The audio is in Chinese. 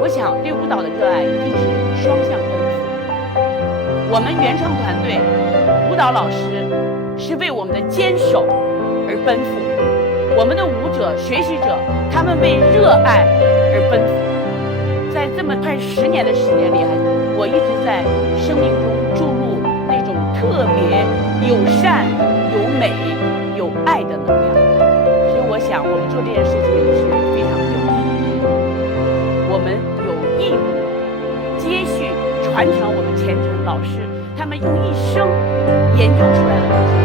我想对舞蹈的热爱一定是双向奔赴。我们原创团队舞蹈老师是为我们的坚守而奔赴，我们的舞者学习者他们为热爱而奔赴。在这么快10年的时间里，我一直在生命中注入那种特别友善、有美、有爱的能量。所以我想，我们做这件事情是非常有意义的。我们有义务接续传承我们前尘老师他们用一生研究出来的东西。